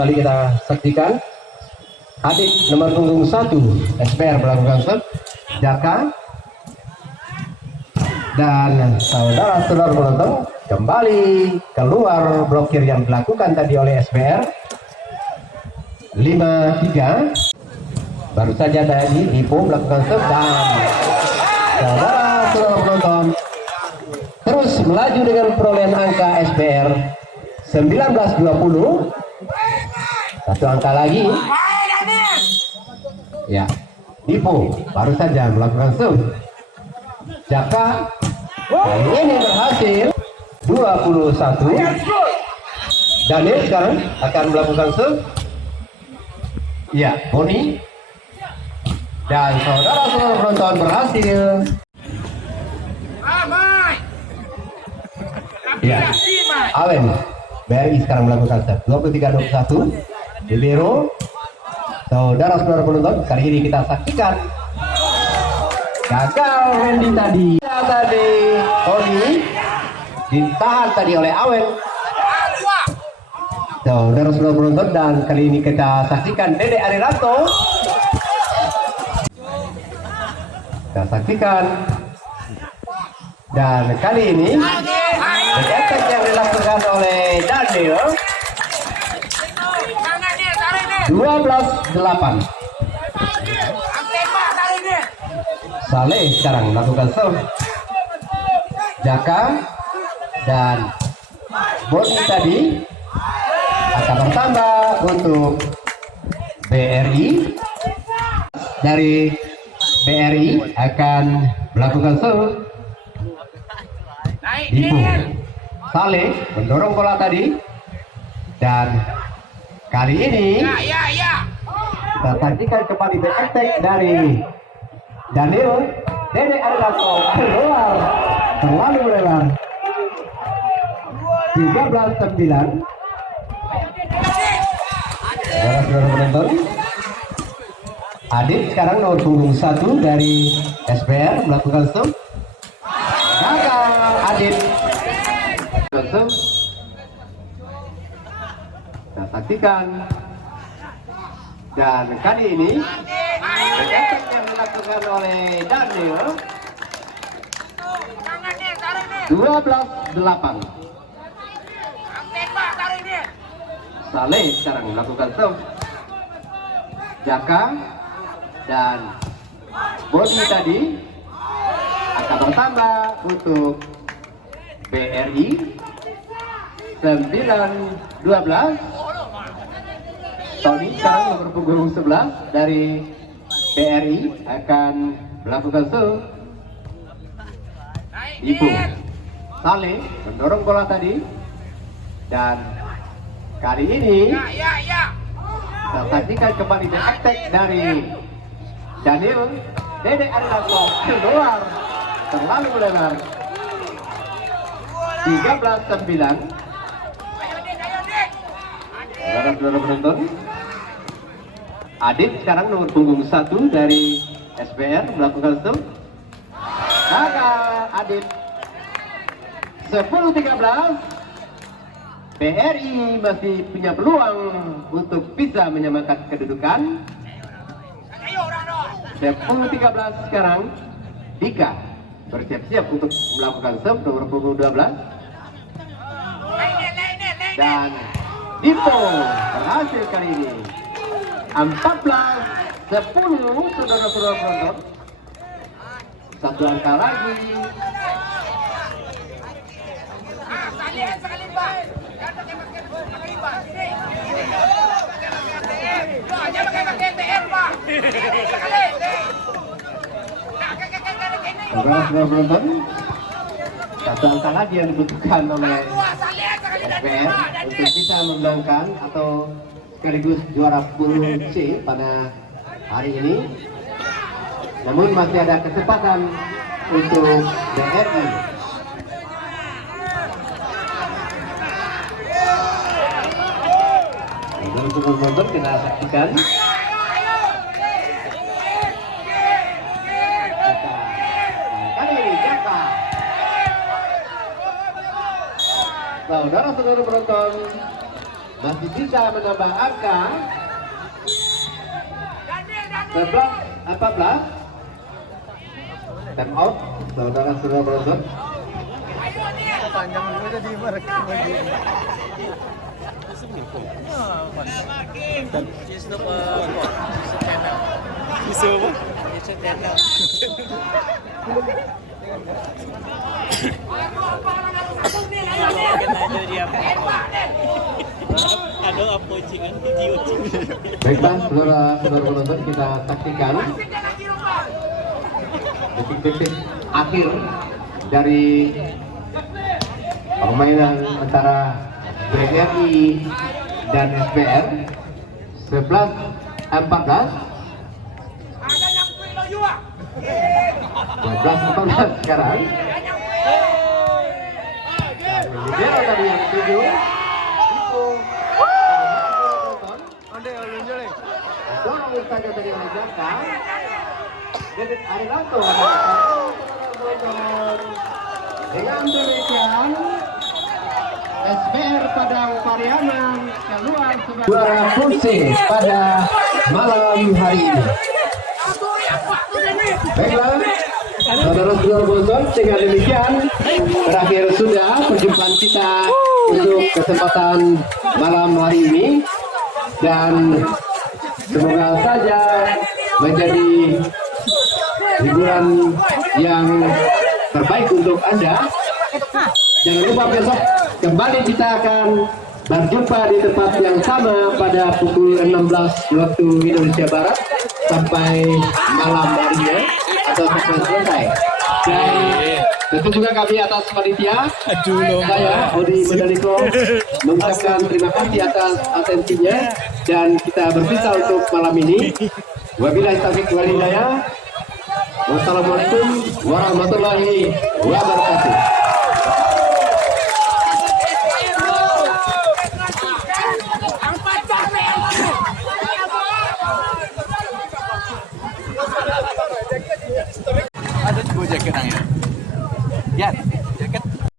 kembali kita saksikan. Adik nomor punggung 1 SPR melakukan serve. Jaka dan saudara-saudara penonton kembali keluar blokir yang dilakukan tadi oleh SPR. 5-3. Baru saja tadi Ipo melakukan serve dan saudara-saudara penonton terus melaju dengan perolehan angka SPR 19-20. Satu angka lagi. Ya, Ipo baru saja melakukan serve. Jaka ini berhasil 21. Daniel sekarang akan melakukan serve. Ya, Boni dan saudara-saudara penonton berhasil. Ya, Awen BRI sekarang melakukan serve 23-21. Libero. Saudara-saudara penonton, kali ini kita saksikan gagal Randy tadi. Tony ditahan tadi oleh Awen. Saudara-saudara penonton, dan kali ini kita saksikan Dede Ariranto. Kita saksikan, dan kali ini attack yang dilakukan oleh Daniel. 12-8. Saleh sekarang melakukan serve. Jaka dan Boni tadi akan bertambah untuk BRI. Dari BRI akan melakukan serve. Ibu Saleh mendorong bola tadi, dan kali ini kita saksikan kembali back attack dari Daniel. Dede Ariranto keluar terlalu lebar. 13-9. Saudara-saudara penonton, Adit sekarang nomor punggung 1 dari SPR melakukan serve. Gagal Adit. Kita saksikan, dan kali ini attack yang dilakukan oleh Daniel. 12-8. Saleh sekarang melakukan serve. Jaka dan Bodi tadi akan bertambah untuk BRI. 9-12. Tony sekarang nomor punggung 11 dari BRI akan melakukan serve. Ibu Saleh mendorong bola tadi, dan kali ini kita saksikan kembali back attack dari Daniel. Dede Ariranto keluar terlalu lebar. 13-9. Saudara-saudara penonton, Adit sekarang nomor punggung 1 dari SPR melakukan serve. Gagal Adit. 10-13. BRI masih punya peluang untuk bisa menyamakan kedudukan. 10-13 sekarang. Dika bersiap-siap untuk melakukan serve nomor punggung 12. Dan Dipo berhasil kali ini. 14-10. Saudara-saudara penonton, satu angka lagi. Saudara-saudara penonton, satu angka lagi yang dibutuhkan oleh SPR untuk bisa memenangkan atau sekaligus juara pool C pada hari ini. Namun masih ada kesempatan untuk BRI. Untuk penonton kita saksikan. Kali ini Jaka. Saudara-saudara penonton, masih bisa menambah angka 11-14. Time out, saudara-saudara browser. Panjang juga jadi mereka bagi. Baiklah, saudara-saudara penonton, kita saksikan detik-detik akhir dari permainan antara BRI dan SPR. 11-14. 12-14 sekarang. Dan libero tadi yang setuju. Dorong saja tadi oleh Jaka. David Arilanto dengan demikian SPR Padang Pariaman keluar sebagai juara kunci pada malam hari ini. Baiklah, saudara-saudara bosok, dengan demikian berakhir sudah perjumpaan kita untuk kesempatan malam hari ini, dan semoga saja menjadi hiburan yang terbaik untuk Anda. Jangan lupa besok kembali kita akan berjumpa di tempat yang sama pada pukul 16 waktu Indonesia Barat sampai malam harinya atau sampai selesai. Dan tentu juga kami atas panitia, saya Odi Medaliko mengucapkan terima kasih atas atensinya, dan kita berpisah untuk malam ini. Wabillahi taufiq wal hidayah. Wassalamualaikum warahmatullahi wabarakatuh.